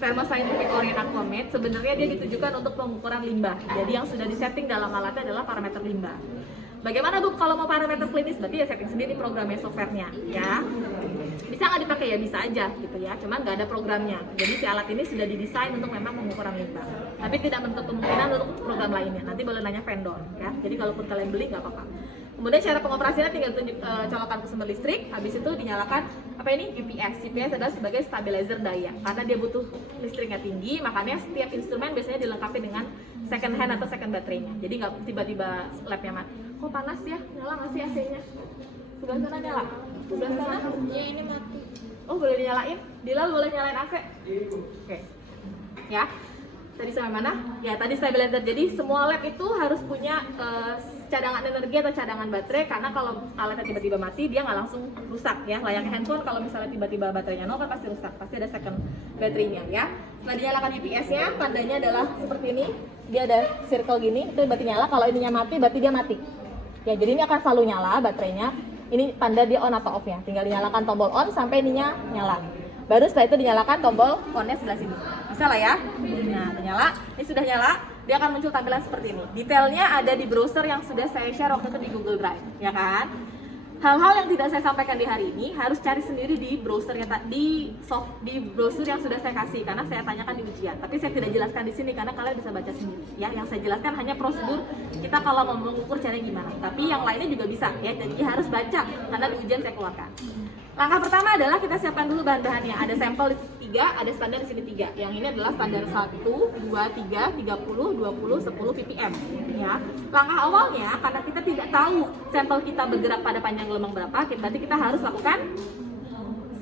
Thermoscientific Orient Aquameter sebenarnya dia ditujukan untuk pengukuran limbah. Jadi yang sudah disetting dalam alatnya adalah parameter limbah. Bagaimana Bu kalau mau parameter klinis? Berarti ya setting sendiri programnya, softwarenya, ya. Bisa nggak dipakai ya? Bisa aja gitu ya. Cuman nggak ada programnya. Jadi si alat ini sudah didesain untuk memang pengukuran limbah. Tapi tidak menutup kemungkinan untuk program lainnya. Nanti boleh nanya vendor, ya. Jadi kalaupun kalian beli nggak apa-apa. Kemudian cara pengoperasiannya tinggal tunjuk colokan ke sumber listrik, habis itu dinyalakan apa ini UPS. UPS adalah sebagai stabilizer daya. Karena dia butuh listriknya tinggi, makanya setiap instrumen biasanya dilengkapi dengan second hand atau second baterainya. Jadi nggak tiba-tiba labnya mati. Kok panas ya? Nyala nggak sih AC-nya? Sebelah sana nyala? Sebelah sana? Ya ini mati. Oh boleh dinyalain? Dilal boleh nyalain AC? Oke. Ya. Tadi sampai mana? Ya tadi stabilizer. Jadi semua lab itu harus punya cadangan energi atau cadangan baterai, karena kalau alatnya tiba-tiba mati dia nggak langsung rusak ya. Layaknya handphone kalau misalnya tiba-tiba baterainya nol kan pasti rusak, pasti ada second baterainya ya. Setelah dinyalakan UPS-nya, tandanya adalah seperti ini. Dia ada circle gini, itu berarti nyala. Kalau ininya mati, berarti dia mati. Ya jadi ini akan selalu nyala baterainya. Ini tanda dia on atau off-nya. Tinggal dinyalakan tombol on sampai ininya nyala. Baru setelah itu dinyalakan tombol on-nya sebelah sini. Bisa lah ya. Nah, nyala. Ini sudah nyala. Dia akan muncul tampilan seperti ini. Detailnya ada di browser yang sudah saya share waktu itu di Google Drive, ya kan? Hal-hal yang tidak saya sampaikan di hari ini harus cari sendiri di browsernya, di browser yang sudah saya kasih, karena saya tanyakan di ujian. Tapi saya tidak jelaskan di sini karena kalian bisa baca sendiri. Ya, yang saya jelaskan hanya prosedur kita kalau mau mengukur caranya gimana. Tapi yang lainnya juga bisa, ya. Jadi harus baca karena di ujian saya keluarkan. Langkah pertama adalah kita siapkan dulu bahan-bahannya. Ada sampel di sini 3, ada standar di sini 3. Yang ini adalah standar 1, 2, 3, 30, 20, 10 ppm. Ya. Langkah awalnya karena kita tidak tahu sampel kita bergerak pada panjang gelombang berapa, berarti kita harus lakukan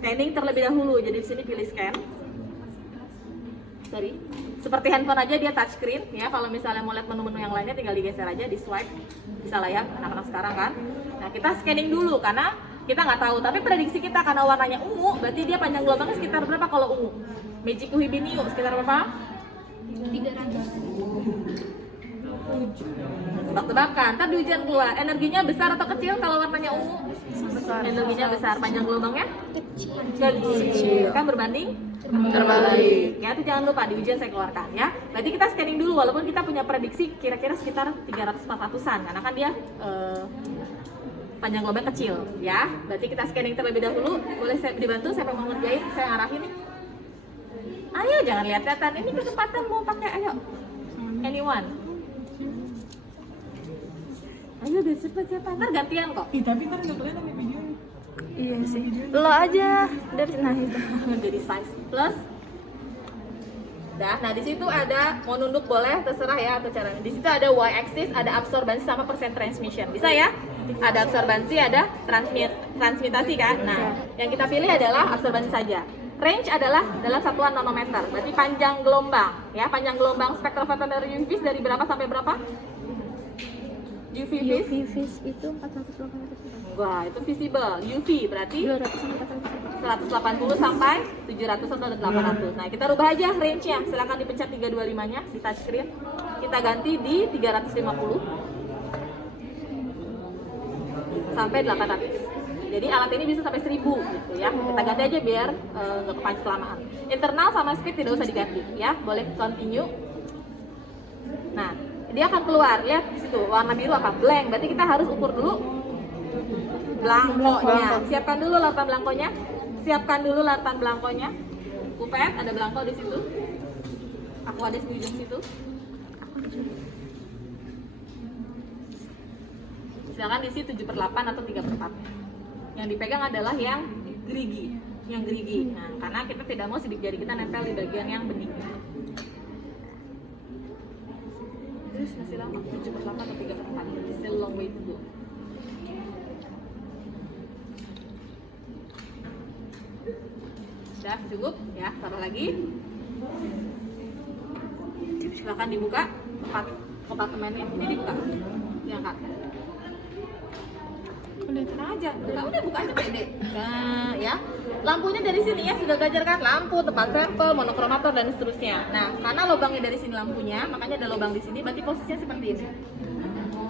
scanning terlebih dahulu. Jadi di sini pilih scan. Sorry. Seperti handphone aja dia touchscreen ya. Kalau misalnya mau lihat menu-menu yang lainnya tinggal digeser aja, di swipe. Bisa lah ya anak-anak sekarang kan. Nah, kita scanning dulu karena kita nggak tahu, tapi prediksi kita karena warnanya ungu, berarti dia panjang gelombangnya sekitar berapa kalau ungu? Magico Hibiniu sekitar berapa? 300. Tebak-tebakan, ntar di ujian keluar. Energinya besar atau kecil kalau warnanya ungu? Besar. Energinya besar, panjang gelombangnya? Kecil. Kan berbanding? Terbalik. Ya, itu jangan lupa di ujian saya keluarkan ya. Berarti kita scanning dulu, walaupun kita punya prediksi kira-kira sekitar 300-400an, karena kan dia panjang gelombang kecil ya. Berarti kita scanning terlebih dahulu. Boleh saya dibantu, saya mau ngerjain, saya arahin nih. Ayo jangan lihat-lihatan, ini kesempatan mau pakai, ayo. Anyone? Ayo deh cepet-cepet, ntar gantian kok. Tapi ntar nggak kelihatan di video. Iya sih. Lo aja dari itu. Jadi size plus. Nah di situ ada mau nunduk boleh, terserah ya atau caranya. Di situ ada y-axis, ada absorbansi sama persen transmission. Bisa ya? Ada absorbansi, ada transmitasi kan. Nah, yang kita pilih adalah absorbansi saja. Range adalah dalam satuan nanometer. Berarti panjang gelombang, ya. Panjang gelombang spektral fotoner UV dari berapa sampai berapa? UV vis itu 480. Wah, itu visible. UV berarti 200 sampai 400. 180 sampai 700 atau 800. Nah, kita rubah aja range-nya. Silakan dipencet 325-nya di touchscreen. Kita ganti di 350 sampai 800. Jadi alat ini bisa sampai 1000 gitu ya. Kita ganti aja biar nggak kepancing kelamaan. Internal sama speed tidak usah diganti ya. Boleh continue. Nah, dia akan keluar. Lihat di situ warna biru apa? Blank. Berarti kita harus ukur dulu belangkonya. Siapkan dulu lautan belangkonya. Siapkan dulu lautan belangkonya. Pupet ada belangko di situ. Aku ada di ujung situ. Silakan isi 7/8 atau 3/4. Yang dipegang adalah yang gerigi, Nah, karena kita tidak mau sidik jari kita nempel di bagian yang bening. Terus masih lama 7/8 atau 3/4. Still long way to go. Sudah cukup ya, taruh lagi. Silakan dibuka kompartemennya. Ini dibuka, diangkat. Udah tenang aja, udah buka aja pede. Nah, ya. Lampunya dari sini ya, sudah belajar kan? Lampu, tempat sampel, monokromator dan seterusnya. Nah, karena lubangnya dari sini lampunya, makanya ada lubang di sini, berarti posisinya seperti ini.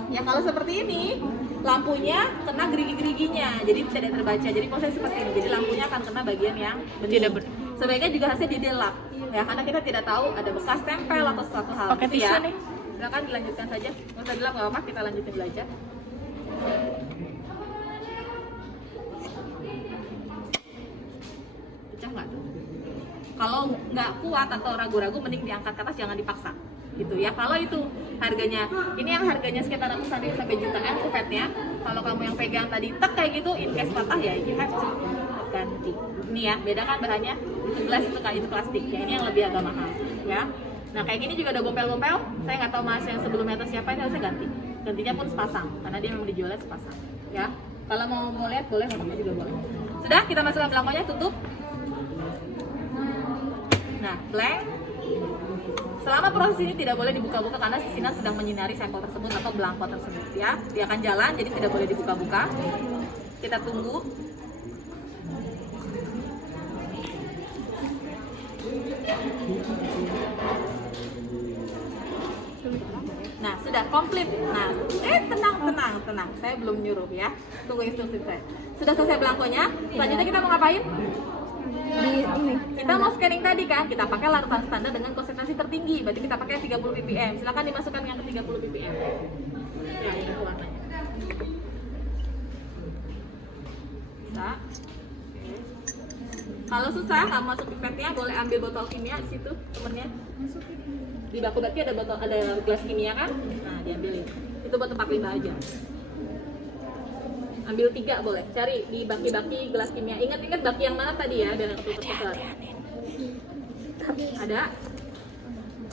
Ya kalau seperti ini, lampunya kena gerigi-geriginya, jadi tidak terbaca. Jadi posisi seperti ini. Jadi lampunya akan kena bagian yang bening. sebaiknya juga harusnya didelap ya, karena kita tidak tahu ada bekas tempel atau suatu hal Pakai gitu tisu ya. nih. Silakan dilanjutkan saja, nggak usah dilap nggak apa-apa, kita lanjutin belajar. Pecah nggak tuh? Kalau nggak kuat atau ragu-ragu mending diangkat ke atas, jangan dipaksa gitu ya. Kalau itu harganya, ini yang harganya sekitar ratusan ribu sampai jutaan kuvetnya, kalau kamu yang pegang tadi tek kayak gitu, in case patah ya you have to ganti. Ini ya, beda kan bahannya, itu gelas itu plastik ya, ini yang lebih agak mahal ya. Nah kayak gini juga ada gompel-gompel, saya nggak tahu mas yang sebelumnya atau siapa, ini harusnya ganti, gantinya pun sepasang karena dia memang dijualnya sepasang ya. Kalau mau lihat boleh, mau pakai juga boleh. Sudah, kita masukkan belangkonya, tutup. Nah, blank. Selama proses ini tidak boleh dibuka-buka karena sinar sedang menyinari sampel tersebut atau belangko tersebut ya. Dia akan jalan, jadi tidak boleh dibuka-buka. Kita tunggu. Nah, sudah komplit. Nah, tenang. Saya belum nyuruh ya. Tunggu instruksi saya. Sudah selesai belangkonya. Selanjutnya kita mau ngapain? Di ini. Kita mau scanning tadi kan, kita pakai larutan standar dengan konsentrasi tertinggi. Berarti kita pakai 30 ppm. Silakan dimasukkan yang ke 30 ppm. Ya, ini warnanya. Bisa. Kalau susah, nggak masuk pipetnya, boleh ambil botol kimia di situ, temennya. Di baku baki ada botol, ada gelas kimia kan? Nah, diambilin. Itu buat tempat limbah aja. Ambil 3 boleh. Cari di baki-baki gelas kimia. Ingat-ingat baki yang mana tadi ya, biar nggak ketuker-tuker. Ada?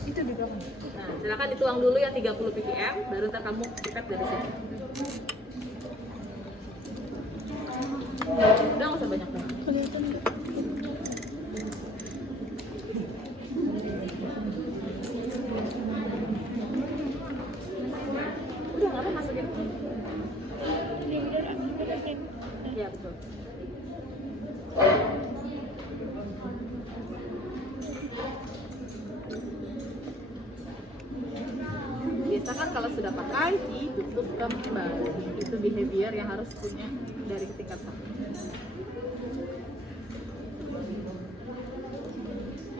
Itu di belakang. Nah, silakan dituang dulu yang 30 ppm, baru ntar kamu pipet dari sini. Udah nggak usah banyak-banyak. Udah nggak apa masukin. Ya betul. Biasa kan kalau sudah pakai ditutup kembali. Itu behavior yang harus punya dari tingkat 1.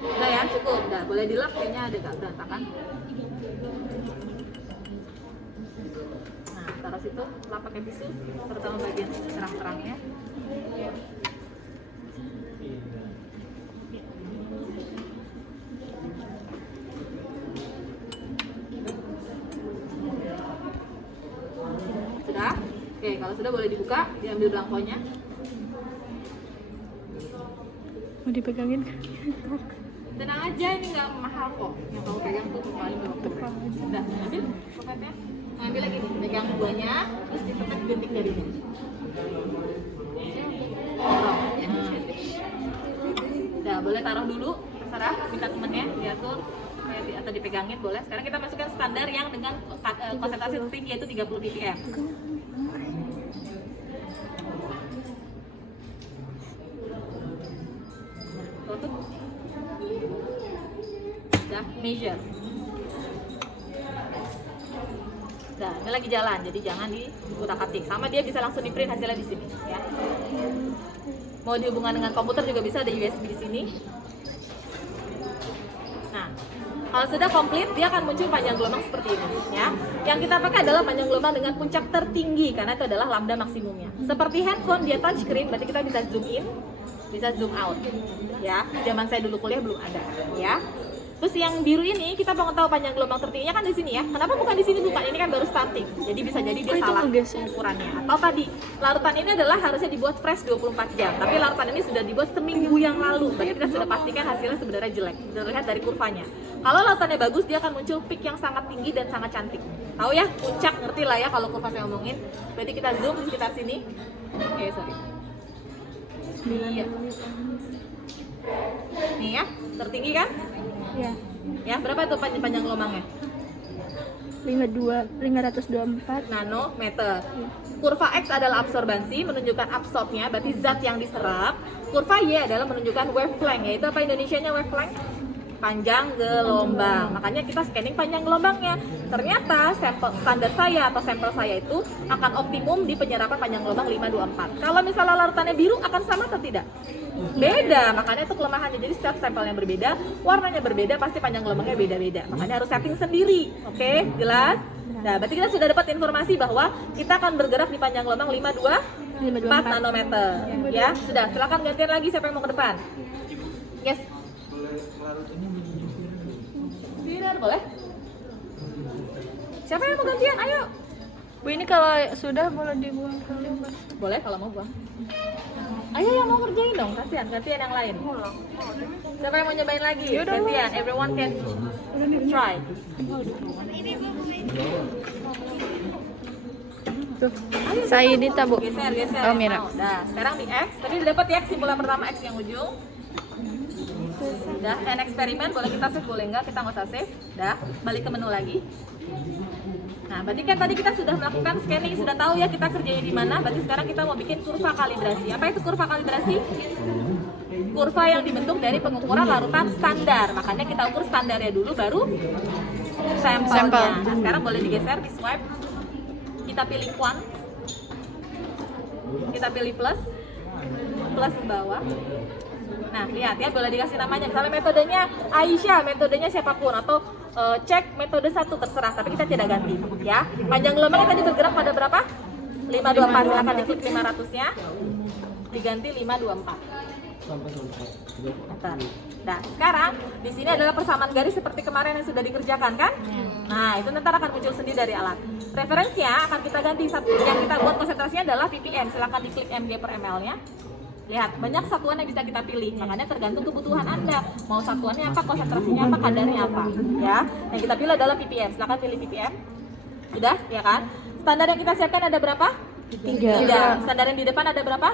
Udah ya, cukup. Udah, boleh dilap, kayaknya ada gak berantakan. Nah, taruh situ, lap pakai tisu, terutama bagian terang-terangnya. Sudah? Oke, kalau sudah boleh dibuka, diambil belangkonya. Mau dipegangin? Tenang aja, ini nggak mahal kok. Yang kamu pegang tuh paling berapa? Udah, ambil pokoknya. Ambil lagi nih, pegang duanya, terus ditekan gunting jarinya. Udah, boleh taruh dulu, terserah. Minta temennya diatur atau dipegangin boleh. Sekarang kita masukkan standar yang dengan konsentrasi tinggi yaitu 30 ppm. Tutup. Udah, measure. Nah, ini lagi jalan, jadi jangan diutak-atik. Sama dia bisa langsung di print hasilnya di sini, ya. Mau dihubungkan dengan komputer juga bisa, ada USB di sini. Nah, kalau sudah komplit, dia akan muncul panjang gelombang seperti ini, ya. Yang kita pakai adalah panjang gelombang dengan puncak tertinggi, karena itu adalah lambda maksimumnya. Seperti handphone, dia touchscreen, berarti kita bisa zoom in, bisa zoom out, ya. Zaman saya dulu kuliah belum ada, ya. Terus yang biru ini kita mau tahu panjang gelombang tertingginya kan di sini ya. Kenapa bukan di sini, bukan? Ini kan baru starting. Jadi bisa jadi dia salah ukurannya. Atau tadi larutan ini adalah harusnya dibuat fresh 24 jam, tapi larutan ini sudah dibuat seminggu yang lalu. Berarti kita sudah pastikan hasilnya sebenarnya jelek. Sudah lihat dari kurvanya. Kalau larutannya bagus, dia akan muncul peak yang sangat tinggi dan sangat cantik. Tahu ya, puncak, ngerti lah ya kalau kurva saya omongin. Berarti kita zoom di sekitar sini. Sorry. Iya. Nih ya, tertinggi kan? Ya. Ya, berapa tuh panjang gelombangnya? 524 nanometer. Kurva X adalah absorbansi, menunjukkan absorbnya, berarti zat yang diserap. Kurva Y adalah menunjukkan wavelength, yaitu apa Indonesianya wavelength? panjang gelombang. Makanya kita scanning panjang gelombangnya. Ternyata sampel standar saya atau sampel saya itu akan optimum di penyerapan panjang gelombang 524. Kalau misalnya larutannya biru akan sama atau tidak? Beda, makanya itu kelemahannya. Jadi setiap sampelnya berbeda, warnanya berbeda, pasti panjang gelombangnya beda-beda. Makanya harus setting sendiri. Oke, jelas? Nah, berarti kita sudah dapat informasi bahwa kita akan bergerak di panjang gelombang 524 nanometer. Ya, sudah. Silakan gantian lagi siapa yang mau ke depan. Yes. Biar boleh. Siapa yang mau gantian? Ayo. Bu, ini kalau sudah boleh dibuang kali. Boleh kalau mau buang. Ayo yang mau ngerjain dong, kasihan gantian yang lain. Siapa yang mau nyobain lagi? Gantian, everyone can try. Saidita, Bu. Geser. Oh, Mira. Mau. Nah, sekarang di X. Tadi udah dapat ya simbolan pertama X yang ujung. Udah, and eksperimen boleh kita save boleh enggak? Kita nggak usah save. Udah, balik ke menu lagi. Nah, berarti kan tadi kita sudah melakukan scanning, sudah tahu ya kita kerjanya di mana. Berarti sekarang kita mau bikin kurva kalibrasi. Apa itu kurva kalibrasi? Kurva yang dibentuk dari pengukuran larutan standar. Makanya kita ukur standarnya dulu, baru sampelnya. Nah, sekarang boleh digeser, di swipe. Kita pilih quant. Kita pilih plus bawah. Nah, lihat ya, boleh dikasih namanya. Misalnya metodenya Aisyah, metodenya siapapun, atau cek metode 1 terserah, tapi kita tidak ganti ya. Panjang gelombangnya tadi bergerak pada berapa? 524. Silakan diklik 500-nya. Diganti 524. Nah, sekarang di sini adalah persamaan garis seperti kemarin yang sudah dikerjakan kan? Nah, itu nanti akan muncul sendiri dari alat. Referensinya akan kita ganti, satu yang kita buat konsentrasinya adalah ppm. Silakan diklik mg per ml-nya. Lihat, banyak satuan yang bisa kita pilih, makanya tergantung kebutuhan Anda. Mau satuannya apa, konsentrasinya apa, kadarnya apa, ya. Yang kita pilih adalah ppm. Silakan pilih ppm. Sudah, ya kan? Standar yang kita siapkan ada berapa? 3. Standar yang di depan ada berapa?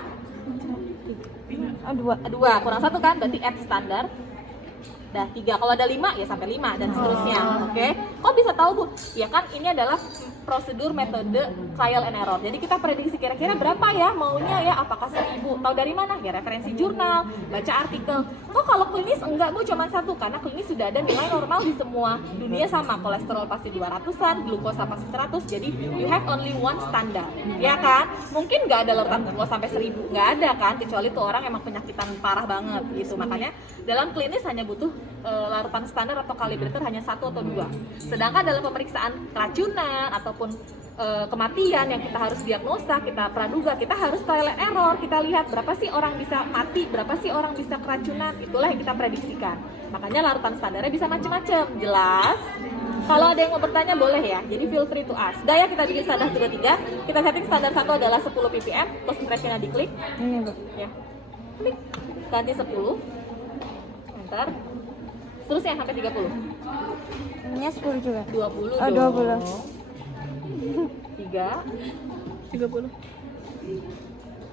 2. Kurang 1 kan? Berarti add standar. Dah 3. Kalau ada 5 ya sampai 5 dan seterusnya. Oke. Kok bisa tahu, Bu? Ya kan ini adalah prosedur metode trial and error. Jadi kita prediksi kira-kira berapa ya maunya ya, apakah 1000? Tahu dari mana? Ya referensi jurnal, baca artikel. Kok kalau klinis enggak, Bu, cuma 1 karena klinis sudah ada nilai normal di semua dunia sama. Kolesterol pasti 200-an, glukosa pasti 100. Jadi you have only one standar. Ya kan? Mungkin nggak ada larutan glukosa sampai 1000. Nggak ada kan, kecuali tuh orang emang penyakitan parah banget gitu. Makanya dalam klinis hanya butuh larutan standar atau kalibrator hanya 1 atau 2. Sedangkan dalam pemeriksaan keracunan ataupun kematian yang kita harus diagnosa, kita praduga, kita harus trial and error. Kita lihat berapa sih orang bisa mati, berapa sih orang bisa keracunan, itulah yang kita prediksikan. Makanya larutan standarnya bisa macam-macam. Jelas? Kalau ada yang mau bertanya boleh ya, jadi feel free to ask. Udah ya, kita bikin standar 3. Kita setting standar 1 adalah 10 ppm, concentration-nya diklik. Ini, Bu. Ya. Klik. Ganti 10. Enter. Terusnya sampai 30. Ini 10 juga. 20. Oh, 20. 3. 30.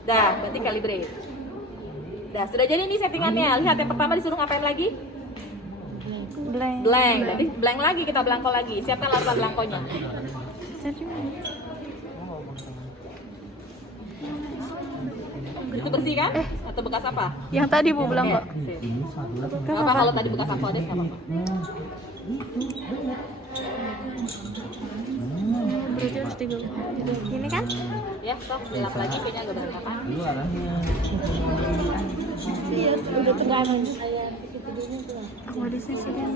Dah, berarti calibrate. Dah, sudah jadi nih settingannya. Lihat yang pertama disuruh ngapain lagi? Blank. Blank. Berarti blank lagi, kita blanko lagi. Siapkan larutan blankonya. Itu bersih kan? Atau bekas apa? Yang tadi, Bu, bilang kok. Gak apa, kalau tadi bekas apa, nggak apa-apa. Berarti harus 30. Ini kan? Ya, stop. Gelap lagi, kayaknya agak berantakan. Iya, udah tegangan. Aku di sisi kan.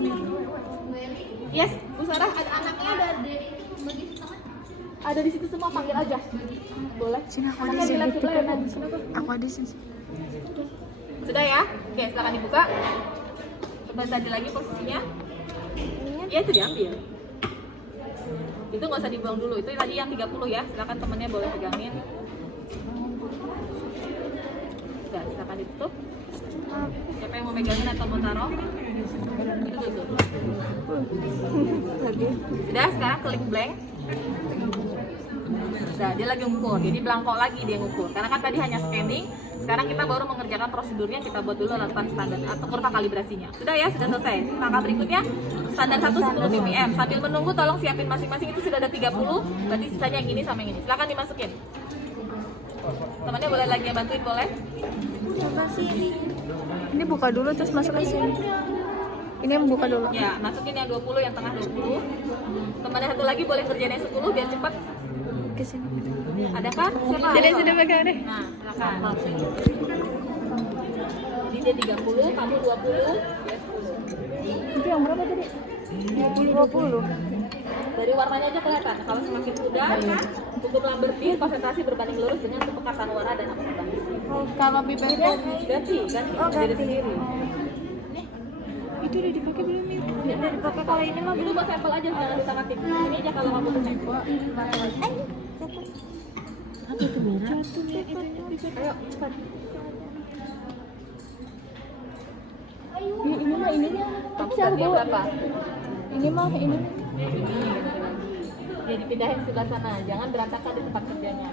Yes, Bu Sarah, ada anaknya, ada di ada di situ semua, panggil aja. Boleh. Sini aku di Anaknya sini. bilang sebelah ya, kenapa? Aku di sini. Sudah ya? Oke, silakan dibuka. Coba tadi lagi posisinya. Ya, itu diambil. Itu nggak usah dibuang dulu. Itu tadi yang 30 ya. Silakan temennya boleh pegangin. Udah, silakan ditutup. Siapa yang mau megangin atau mau taruh? Itu tutup. Sudah, sekarang klik blank. Nah, dia lagi ngukur, jadi blanko lagi dia ngukur. Karena kan tadi hanya scanning, sekarang kita baru mengerjakan prosedurnya, kita buat dulu larutan standar atau kurva kalibrasinya. Sudah ya, sudah selesai. Langkah berikutnya, standar 1 10 ppm. Sambil menunggu tolong siapin masing-masing, itu sudah ada 30, berarti sisanya yang ini sama yang ini. Silakan dimasukin. Temannya boleh lagi yang bantuin, boleh? Coba sini. Ini buka dulu terus masuk ke sini. Ini yang buka dulu. Ya, masukin yang 20, yang tengah 20. Teman yang satu lagi boleh kerjain yang 10 biar cepat. Ke sini. Ada kan? Siapa? Sudah pegang deh. Nah, silakan. Jadi dia 30, kamu 20, dia 10. Itu yang berapa tadi? 20. Dari warnanya aja kelihatan. Kalau semakin muda, untuk lamberti konsentrasi berbanding lurus dengan kepekatan warna dan akseptasi. Kalau bibirnya Ganti diri sendiri. itu udah dipakai belum ya? Udah dipakai kalau ini mah Itu buat sampel aja, jangan ditangkapin. Ini aja kalau kamu udah sampel. Apa itu merah? Jatuh ya itunya. Ayo, cepat. Ini mah ininya. Kamu ganti yang berapa? Ini mah ini. Ya dipindahin sebelah sana, jangan berantakan di tempat kerjanya.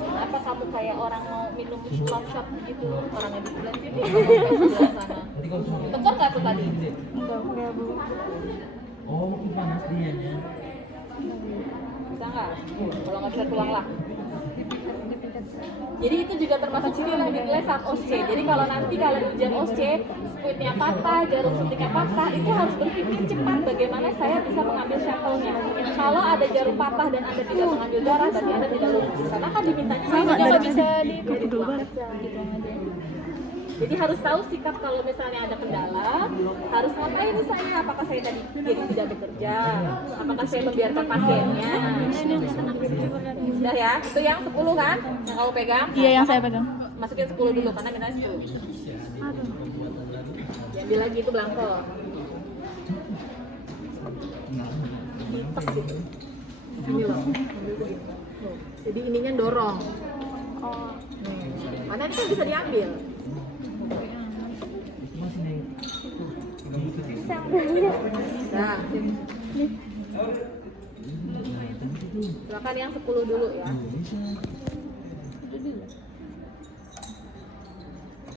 Kenapa kamu kayak orang mau minum love shot begitu? Orangnya di sebelah sini, kamu di sebelah sana. Tekor nggak tuh tadi? Enggak Bu. Oh, mungkin panas dia nya. Bisa nggak? Kalau nggak bisa tuang lah. Jadi itu juga termasuk skill yang dinilai saat OSC. Jadi kalau nanti kalian ujian OSC, squidnya patah, jarum suntiknya patah, itu harus berpikir cepat bagaimana saya bisa mengambil shuttle-nya. Kalau ada jarum patah dan Anda tidak mengambil darah, berarti Anda tidak lulus. Karena kan dimintanya nggak bisa dibuang aja. Jadi harus tahu sikap kalau misalnya ada kendala, harus ngapain nih saya? Apakah saya tadi jadi tidak bekerja? Apakah saya membiarkan pasiennya? Sudah ya, itu yang 10 kan? Yang kamu pegang? Iya yang saya pegang. Masukin 10 dulu, karena mintanya 10. Diambil lagi itu belangko. Ditek gitu. Ini loh, ambil begini. Tuh. Jadi ininya dorong. Oh. Mana ini kan bisa diambil. Nah, silakan yang 10 dulu ya.